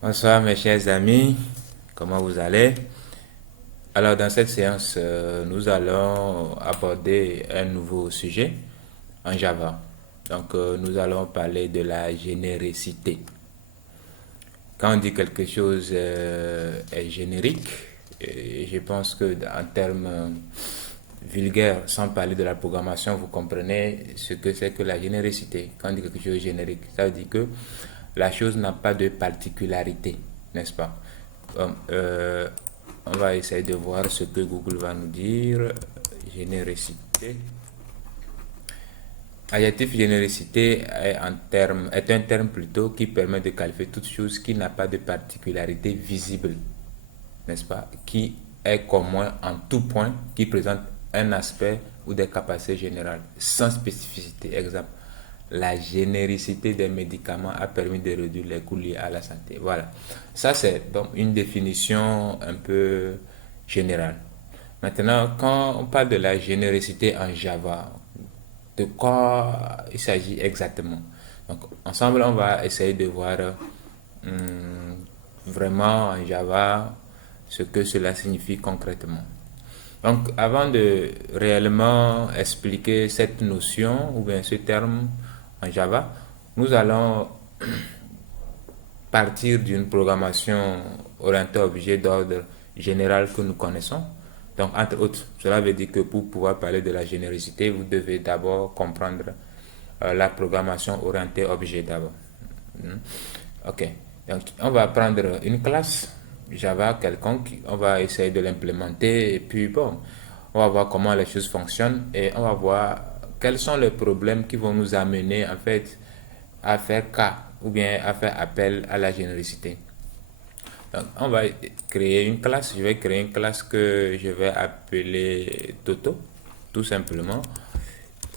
Bonsoir mes chers amis, comment vous allez? Alors dans cette séance, nous allons aborder un nouveau sujet en Java. Donc nous allons parler de la généricité. Quand on dit quelque chose est générique, je pense que en termes vulgaires, sans parler de la programmation, vous comprenez ce que c'est que la généricité. Quand on dit quelque chose est générique, ça veut dire que la chose n'a pas de particularité, n'est-ce pas? Bon, on va essayer de voir ce que Google va nous dire. Généricité. Adjectif généricité est un terme plutôt qui permet de qualifier toute chose qui n'a pas de particularité visible, n'est-ce pas? Qui est commun en tout point, qui présente un aspect ou des capacités générales, sans spécificité. Exemple, la généricité des médicaments a permis de réduire les coûts liés à la santé. Voilà. Ça, c'est donc une définition un peu générale. Maintenant, quand on parle de la généricité en Java, de quoi il s'agit exactement? Donc, ensemble, on va essayer de voir vraiment en Java ce que cela signifie concrètement. Donc, avant de réellement expliquer cette notion ou bien ce terme en Java, nous allons partir d'une programmation orientée objet d'ordre général que nous connaissons. Donc, entre autres, cela veut dire que pour pouvoir parler de la généricité, vous devez d'abord comprendre la programmation orientée objet d'abord. Ok. Donc, on va prendre une classe Java quelconque, on va essayer de l'implémenter et puis bon, on va voir comment les choses fonctionnent et on va voir quels sont les problèmes qui vont nous amener en fait à faire cas ou bien à faire appel à la généricité. Donc, on va créer une classe. Je vais créer une classe que je vais appeler Toto, tout simplement.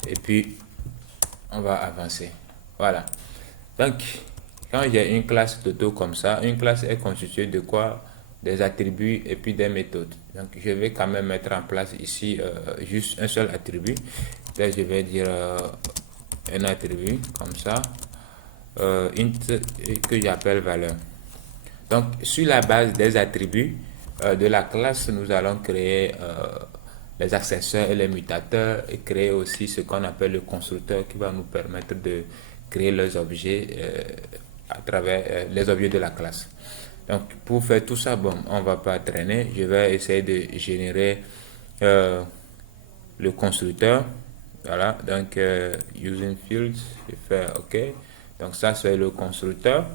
Et puis, on va avancer. Voilà. Donc, quand j'ai une classe Toto comme ça, une classe est constituée de quoi? Des attributs et puis des méthodes. Donc, je vais quand même mettre en place ici juste un seul attribut. Là, je vais dire un attribut comme ça, int que j'appelle valeur. Donc, sur la base des attributs de la classe, nous allons créer les accesseurs et les mutateurs et créer aussi ce qu'on appelle le constructeur qui va nous permettre de créer les objets à travers les objets de la classe. Donc, pour faire tout ça, bon, on ne va pas traîner. Je vais essayer de générer le constructeur. Voilà, donc using fields, je fais OK. Donc, ça, c'est le constructeur.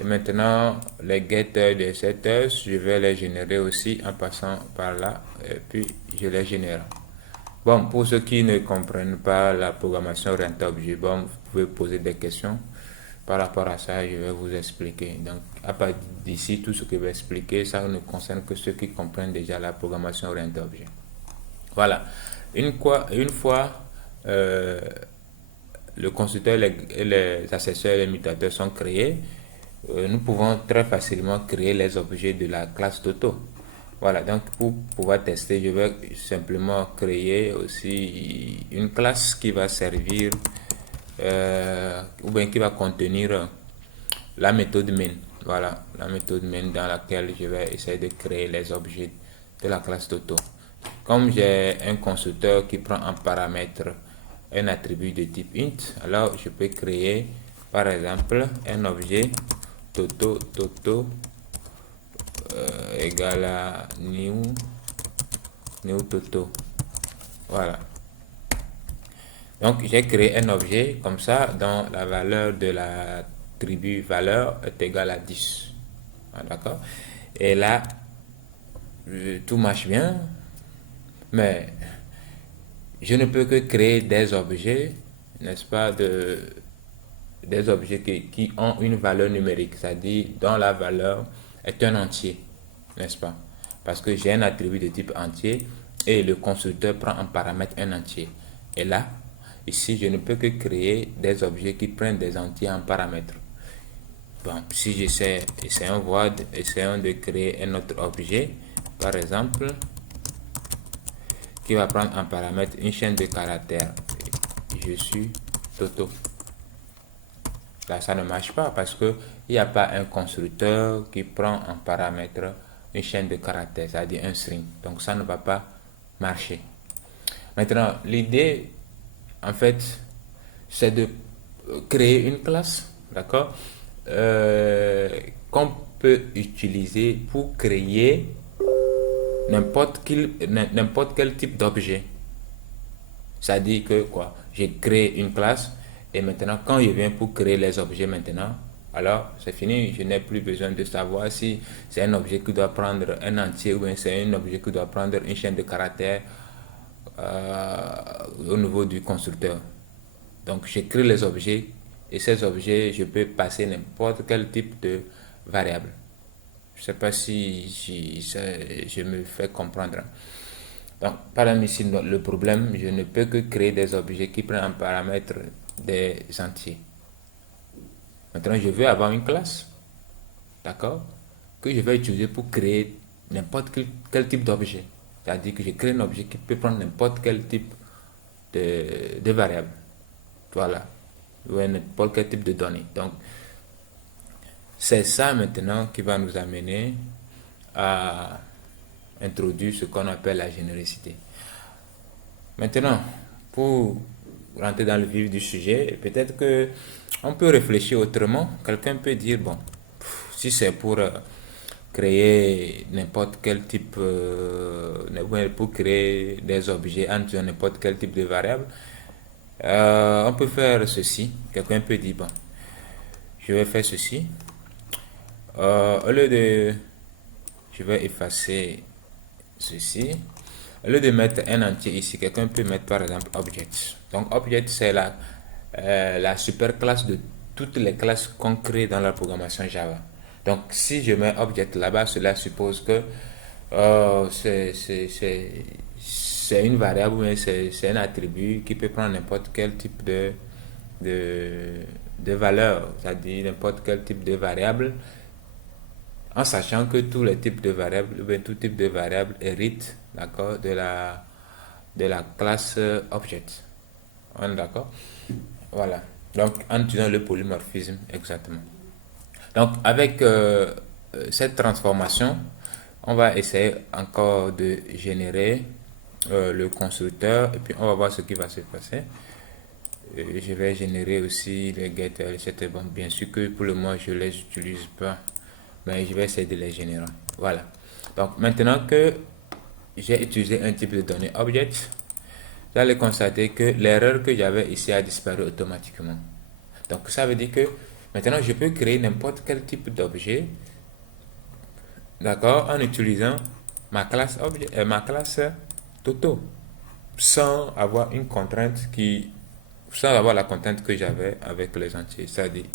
Et maintenant, les getters et les setters, je vais les générer aussi en passant par là. Et puis, je les génère. Bon, pour ceux qui ne comprennent pas la programmation orientée objet, bon, vous pouvez poser des questions par rapport à ça, je vais vous expliquer. Donc, à partir d'ici, tout ce que je vais expliquer, ça ne concerne que ceux qui comprennent déjà la programmation orientée objet. Voilà. Une fois le constructeur et les accesseurs et les mutateurs sont créés, nous pouvons très facilement créer les objets de la classe Toto. Voilà, donc pour pouvoir tester, je vais simplement créer aussi une classe qui va servir ou bien qui va contenir la méthode main. Voilà, la méthode main dans laquelle je vais essayer de créer les objets de la classe Toto. Comme j'ai un constructeur qui prend en paramètre un attribut de type int, alors je peux créer par exemple un objet Toto égale à new Toto. Voilà. Donc j'ai créé un objet comme ça dont la valeur de l'attribut valeur est égale à 10. Ah, d'accord. Et là, tout marche bien, mais je ne peux que créer des objets, n'est-ce pas, des objets qui ont une valeur numérique, c'est-à-dire dont la valeur est un entier, n'est-ce pas? Parce que j'ai un attribut de type entier et le constructeur prend en paramètre un entier. Et là, ici, je ne peux que créer des objets qui prennent des entiers en paramètre. Bon, si j'essaie, essayons de créer un autre objet, par exemple, qui va prendre en paramètre une chaîne de caractères. Je suis Toto. Là, ça ne marche pas parce qu'il n'y a pas un constructeur qui prend en paramètre une chaîne de caractères, c'est-à-dire un string. Donc, ça ne va pas marcher. Maintenant, l'idée, en fait, c'est de créer une classe, d'accord, qu'on peut utiliser pour créer n'importe quel type d'objet. C'est-à-dire que quoi, j'ai créé une classe et maintenant quand je viens pour créer les objets maintenant, alors c'est fini, je n'ai plus besoin de savoir si c'est un objet qui doit prendre un entier ou bien c'est un objet qui doit prendre une chaîne de caractères au niveau du constructeur. Donc j'écris les objets et ces objets, je peux passer n'importe quel type de variable. Je ne sais pas si je me fais comprendre. Donc, par exemple ici, le problème, je ne peux que créer des objets qui prennent en paramètre des entiers. Maintenant, je veux avoir une classe, d'accord, que je vais utiliser pour créer n'importe quel type d'objet. C'est-à-dire que je crée un objet qui peut prendre n'importe quel type de variable. Voilà. Ou n'importe quel type de données. Donc, c'est ça maintenant qui va nous amener à introduire ce qu'on appelle la générosité. Maintenant, pour rentrer dans le vif du sujet, peut-être que on peut réfléchir autrement. Quelqu'un peut dire, bon, si c'est pour créer n'importe quel type, pour créer des objets entre n'importe quel type de variable, on peut faire ceci. Quelqu'un peut dire, bon, je vais faire ceci. Au lieu de, je vais effacer ceci. Au lieu de mettre un entier ici, quelqu'un peut mettre par exemple object. Donc object c'est la super classe de toutes les classes qu'on crée dans la programmation Java. Donc si je mets object là-bas, cela suppose que c'est une variable ou c'est un attribut qui peut prendre n'importe quel type de valeur, c'est-à-dire n'importe quel type de variable, en sachant que tous les types de variables, tout type de variable hérite, d'accord, de la classe object. On est d'accord? Voilà. Donc, en utilisant le polymorphisme, exactement. Donc, avec cette transformation, on va essayer encore de générer le constructeur et puis on va voir ce qui va se passer. Je vais générer aussi les getters, etc. Bon, bien sûr que pour le moment, je ne les utilise pas. Mais je vais essayer de les générer. Voilà. Donc maintenant que j'ai utilisé un type de données object, vous allez constater que l'erreur que j'avais ici a disparu automatiquement. Donc ça veut dire que maintenant je peux créer n'importe quel type d'objet, d'accord, en utilisant ma classe Toto, sans avoir une contrainte sans avoir la contrainte que j'avais avec les entiers. C'est-à-dire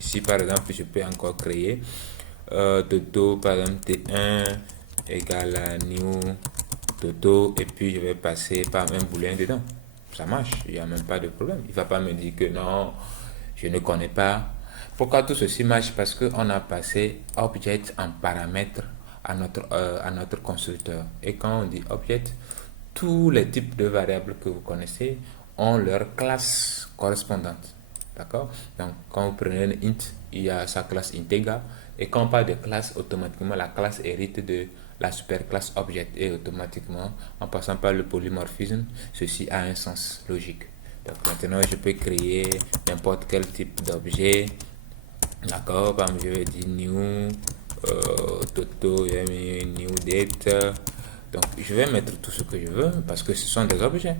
ici par exemple je peux encore créer Toto par exemple T1 égale à new Toto et puis je vais passer par un booléen dedans. Ça marche, il n'y a même pas de problème. Il ne va pas me dire que non, je ne connais pas. Pourquoi tout ceci marche? Parce qu'on a passé object en paramètre à notre constructeur. Et quand on dit object, tous les types de variables que vous connaissez ont leur classe correspondante. D'accord? Donc quand vous prenez un int, il y a sa classe integer. Et quand on parle de classe, automatiquement la classe hérite de la superclasse object. Et automatiquement, en passant par le polymorphisme, ceci a un sens logique. Donc maintenant, je peux créer n'importe quel type d'objet. D'accord? Par exemple, je vais dire new Toto, new date. Donc je vais mettre tout ce que je veux parce que ce sont des objets.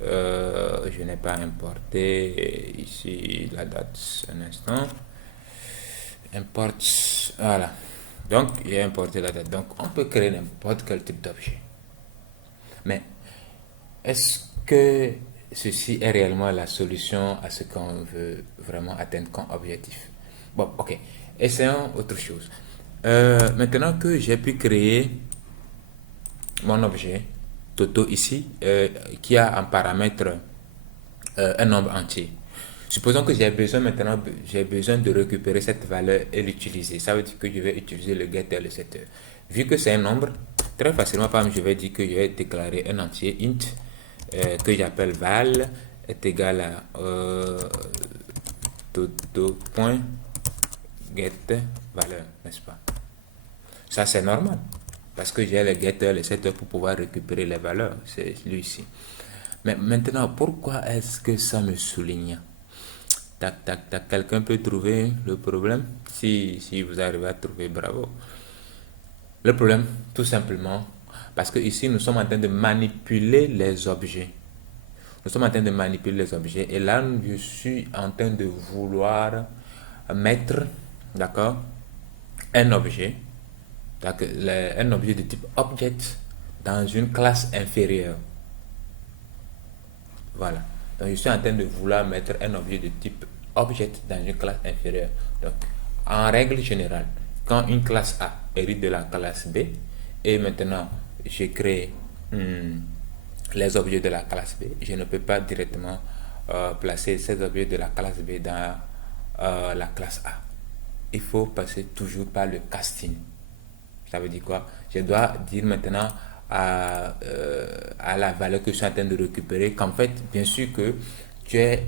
Je n'ai pas importé ici la date un instant. Import, voilà. Donc j'ai importé la date. Donc on peut créer n'importe quel type d'objet. Mais est-ce que ceci est réellement la solution à ce qu'on veut vraiment atteindre comme objectif? Bon, ok. Essayons autre chose. Maintenant que j'ai pu créer mon objet Toto ici, qui a en paramètre un nombre entier. Supposons que j'ai besoin de récupérer cette valeur et l'utiliser. Ça veut dire que je vais utiliser le getter, le setter. Vu que c'est un nombre, très facilement, par exemple, je vais dire que je vais déclarer un entier int que j'appelle val est égal à toto.getValeur, n'est-ce pas? Ça, c'est normal. Parce que j'ai les getters, les setters pour pouvoir récupérer les valeurs. C'est lui-ci. Mais maintenant, pourquoi est-ce que ça me souligne? Tac, tac, tac. Quelqu'un peut trouver le problème? Si vous arrivez à trouver, bravo. Le problème, tout simplement, parce que ici, nous sommes en train de manipuler les objets. Nous sommes en train de manipuler les objets. Et là, je suis en train de vouloir mettre, d'accord, un objet, un objet de type object dans une classe inférieure. Voilà. Donc, je suis en train de vouloir mettre un objet de type object dans une classe inférieure. Donc, en règle générale, quand une classe A hérite de la classe B, et maintenant, je crée les objets de la classe B, je ne peux pas directement placer ces objets de la classe B dans la classe A. Il faut passer toujours par le casting. Ça veut dire quoi? Je dois dire maintenant à la valeur que je suis en train de récupérer qu'en fait, bien sûr que tu es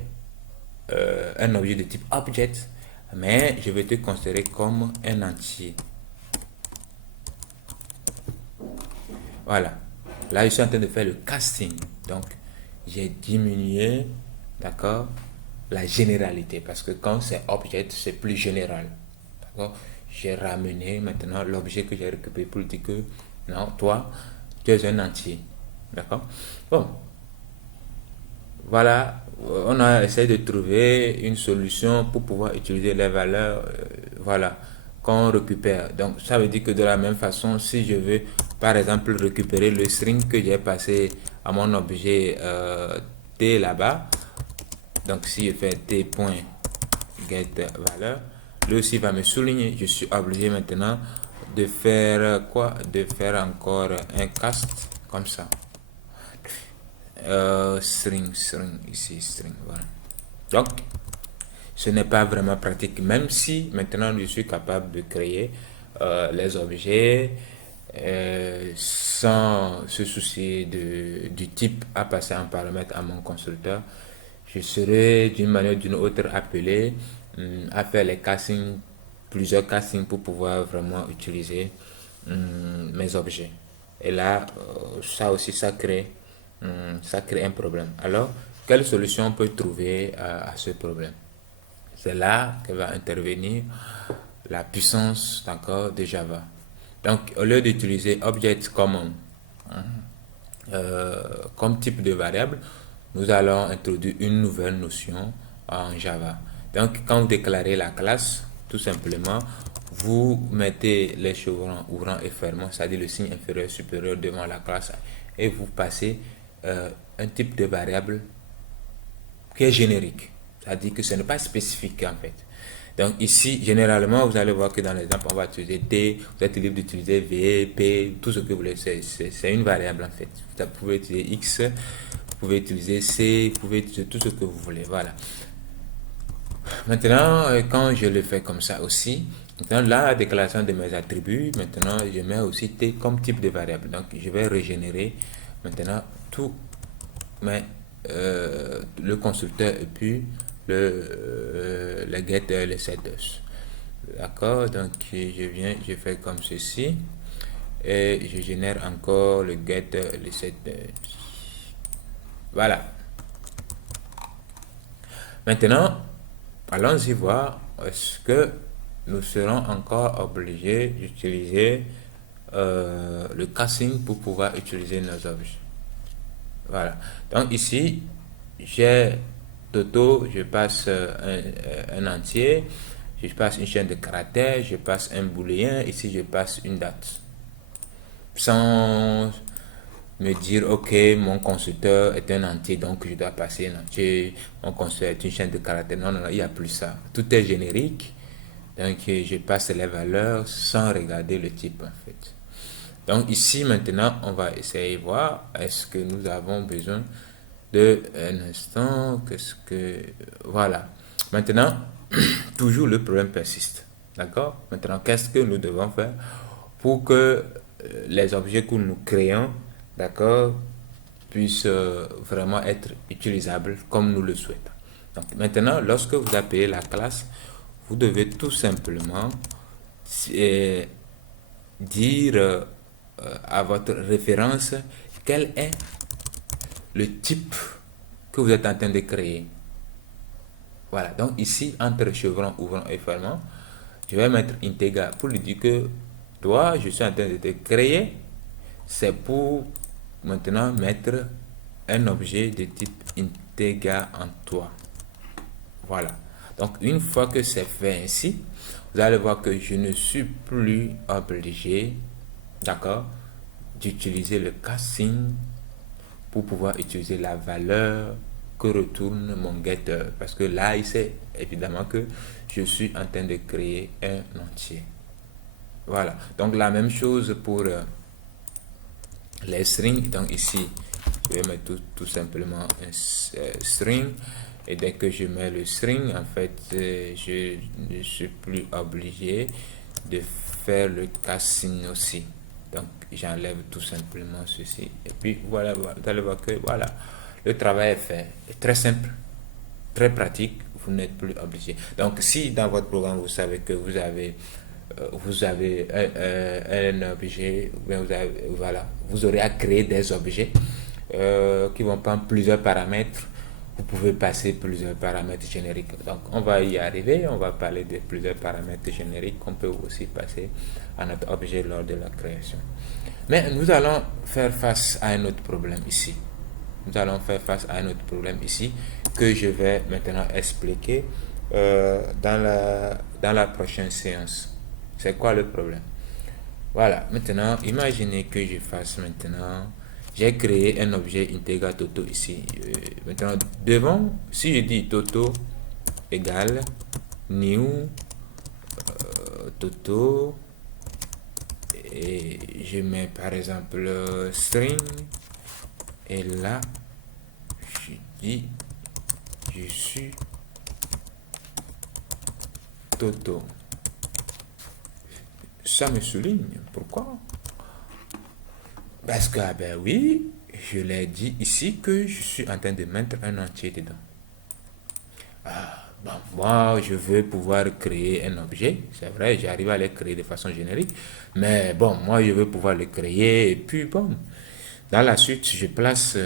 un objet de type object, mais je vais te considérer comme un entier. Voilà. Là, je suis en train de faire le casting. Donc, j'ai diminué, d'accord, la généralité. Parce que quand c'est object, c'est plus général. D'accord? J'ai ramené maintenant l'objet que j'ai récupéré pour dire que non, toi, tu es un entier. D'accord? Bon. Voilà. On a essayé de trouver une solution pour pouvoir utiliser les valeurs. Voilà. Qu'on récupère. Donc, ça veut dire que de la même façon, si je veux, par exemple, récupérer le string que j'ai passé à mon objet T là-bas. Donc, si je fais T.getValeur, lui aussi va me souligner. Je suis obligé maintenant de faire quoi? De faire encore un cast comme ça. String, ici, string, voilà. Donc, ce n'est pas vraiment pratique, même si maintenant je suis capable de créer les objets sans se soucier du type à passer en paramètre à mon constructeur. Je serai d'une manière ou d'une autre appelé à faire les castings, plusieurs castings pour pouvoir vraiment utiliser mes objets. Et là, ça aussi, ça crée un problème. Alors, quelle solution on peut trouver à ce problème? C'est là que va intervenir la puissance de Java. Donc, au lieu d'utiliser object common comme type de variable, nous allons introduire une nouvelle notion en Java. Donc, quand vous déclarez la classe, tout simplement, vous mettez les chevrons ouvrant et fermant, c'est-à-dire le signe inférieur supérieur devant la classe, et vous passez un type de variable qui est générique. C'est-à-dire que ce n'est pas spécifique en fait. Donc ici, généralement, vous allez voir que dans l'exemple, on va utiliser T, vous êtes libre d'utiliser V, P, tout ce que vous voulez. C'est une variable en fait. Vous pouvez utiliser X, vous pouvez utiliser C, vous pouvez utiliser tout ce que vous voulez. Voilà. Maintenant, quand je le fais comme ça aussi, maintenant la déclaration de mes attributs, maintenant je mets aussi T comme type de variable. Donc je vais régénérer maintenant tout le constructeur et puis le getter, les setters. D'accord? Donc je fais comme ceci et je génère encore le getter, les setters. Voilà. Maintenant, allons-y voir est-ce que nous serons encore obligés d'utiliser le casting pour pouvoir utiliser nos objets. Voilà. Donc ici, j'ai Toto, je passe un entier, je passe une chaîne de caractères, je passe un booléen, ici je passe une date. Sans me dire, ok, mon constructeur est un entier, donc je dois passer un entier, mon constructeur est une chaîne de caractères. Non, non, non, il n'y a plus ça. Tout est générique, donc je passe les valeurs sans regarder le type en fait. Donc ici maintenant, on va essayer de voir, est-ce que nous avons besoin de un instant, qu'est-ce que... Voilà. Maintenant, toujours le problème persiste. D'accord? Maintenant, qu'est-ce que nous devons faire pour que les objets que nous créons, d'accord, puissent vraiment être utilisables comme nous le souhaitons. Donc maintenant, lorsque vous appelez la classe, vous devez tout simplement euh, dire à votre référence quel est le type que vous êtes en train de créer. Voilà, donc ici, entre chevron, ouvrant et fermant, je vais mettre Integra pour lui dire que toi, je suis en train de te créer. C'est pour maintenant mettre un objet de type Integra en toi. Voilà. Donc, une fois que c'est fait ainsi, vous allez voir que je ne suis plus obligé, d'accord, d'utiliser le casting pour pouvoir utiliser la valeur que retourne mon getter. Parce que là, il sait évidemment que je suis en train de créer un entier. Voilà. Donc, la même chose pour les strings. Donc, ici, je vais mettre tout simplement un string. Et dès que je mets le string, en fait, je ne suis plus obligé de faire le casting aussi. Donc, j'enlève tout simplement ceci. Et puis, voilà, vous allez voir que, voilà, le travail est fait. Très simple, très pratique. Vous n'êtes plus obligé. Donc, si dans votre programme, vous savez que vous avez un objet, voilà, vous aurez à créer des objets qui vont prendre plusieurs paramètres. Vous pouvez passer plusieurs paramètres génériques. Donc, on va y arriver. On va parler de plusieurs paramètres génériques qu'on peut aussi passer à notre objet lors de la création. Mais nous allons faire face à un autre problème ici. Nous allons faire face à un autre problème ici que je vais maintenant expliquer dans la prochaine séance. C'est quoi le problème? Voilà, maintenant, imaginez que je fasse maintenant, j'ai créé un objet Integra Toto ici. Maintenant, devant, si je dis Toto égale new Toto, et je mets par exemple string, et là, je dis je suis Toto. Ça me souligne. Pourquoi? Parce que, ah ben oui, je l'ai dit ici que je suis en train de mettre un entier dedans. Ah, bon, moi, je veux pouvoir créer un objet. C'est vrai, j'arrive à le créer de façon générique. Mais bon, moi, je veux pouvoir le créer. Et puis, bon, dans la suite, je place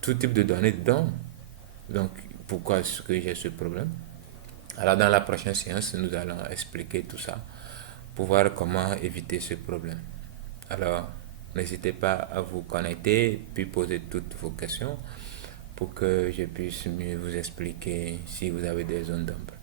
tout type de données dedans. Donc, pourquoi est-ce que j'ai ce problème? Alors, dans la prochaine séance, nous allons expliquer tout ça pour voir comment éviter ce problème. Alors, n'hésitez pas à vous connecter puis poser toutes vos questions pour que je puisse mieux vous expliquer si vous avez des zones d'ombre.